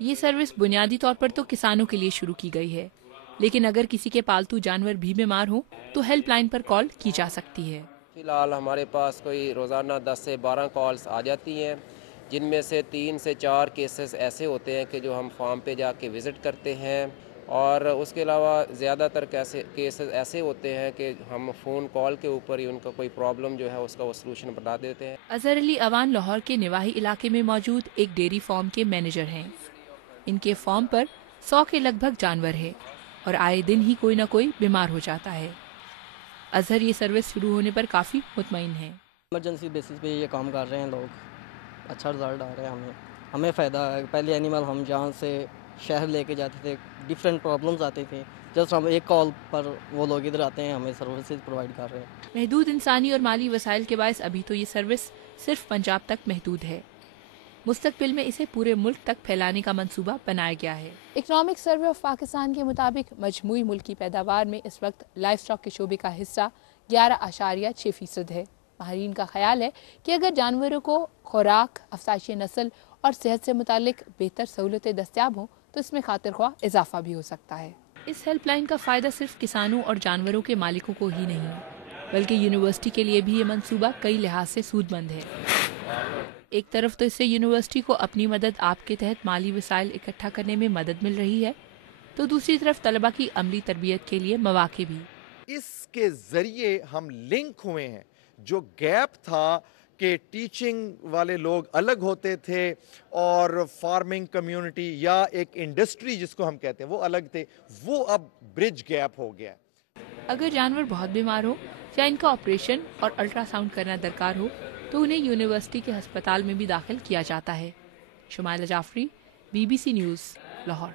ये सर्विस बुनियादी तौर पर तो किसानों के लिए शुरू की गई है, लेकिन अगर किसी के पालतू जानवर भी बीमार हो तो हेल्पलाइन पर कॉल की जा सकती है। फ़िलहाल हमारे पास कोई रोज़ाना 10 से 12 कॉल्स आ जाती हैं, जिनमें से 3 से 4 केसेस ऐसे होते हैं कि जो हम फार्म पे जाके विज़िट करते हैं, और उसके अलावा ज़्यादातर केसेस ऐसे होते हैं कि हम फ़ोन कॉल के ऊपर ही उनका कोई प्रॉब्लम जो है उसका वो सलूशन बता देते हैं। अजहर अली अवान लाहौर के निवाही इलाके में मौजूद एक डेयरी फार्म के मैनेजर हैं। इनके फार्म पर 100 के लगभग जानवर है और आए दिन ही कोई न कोई बीमार हो जाता है। अजहर ये सर्विस शुरू होने पर काफ़ी मुतमईन है। इमरजेंसी बेसिस पे ये काम कर रहे हैं लोग, अच्छा रिजल्ट आ रहा है, हमें फ़ायदा है। पहले एनिमल हम जहाँ से शहर लेके जाते थे, डिफरेंट प्रॉब्लम्स आती थी, जस्ट हम एक कॉल पर वो लोग इधर आते हैं, हमें सर्विसेज प्रोवाइड कर रहे हैं। महदूद इंसानी और माली वसाइल के बायस अभी तो ये सर्विस सिर्फ पंजाब तक महदूद है। मुस्तकबिल में इसे पूरे मुल्क तक फैलाने का मंसूबा बनाया गया है। इकनॉमिक सर्वे ऑफ पाकिस्तान के मुताबिक मजमूई मुल्क की पैदावार में इस वक्त लाइफ स्टॉक के शोबे का हिस्सा 11.6% है। माहिरीन का ख्याल है कि अगर जानवरों को खुराक, अफसाइश नस्ल और सेहत से मुतालिक बेहतर सहूलतें दस्तियाब हों तो इसमें खातिर ख्वाह इजाफा भी हो सकता है। इस हेल्पलाइन का फ़ायदा सिर्फ किसानों और जानवरों के मालिकों को ही नहीं, बल्कि यूनिवर्सिटी के लिए भी ये मंसूबा कई लिहाज से सूदमंद है। एक तरफ तो इससे यूनिवर्सिटी को अपनी मदद आपके तहत माली वसाइल इकट्ठा करने में मदद मिल रही है, तो दूसरी तरफ तलबा की अमली तरबियत के लिए मौके भी। इसके जरिए हम लिंक हुए हैं। जो गैप था कि टीचिंग वाले लोग अलग होते थे और फार्मिंग कम्युनिटी या एक इंडस्ट्री जिसको हम कहते हैं वो अलग थे, वो अब ब्रिज गैप हो गया। अगर जानवर बहुत बीमार हो या इनका ऑपरेशन और अल्ट्रासाउंड करना दरकार हो तो उन्हें यूनिवर्सिटी के अस्पताल में भी दाखिल किया जाता है। Shumaila Jafri, BBC news, Lahore.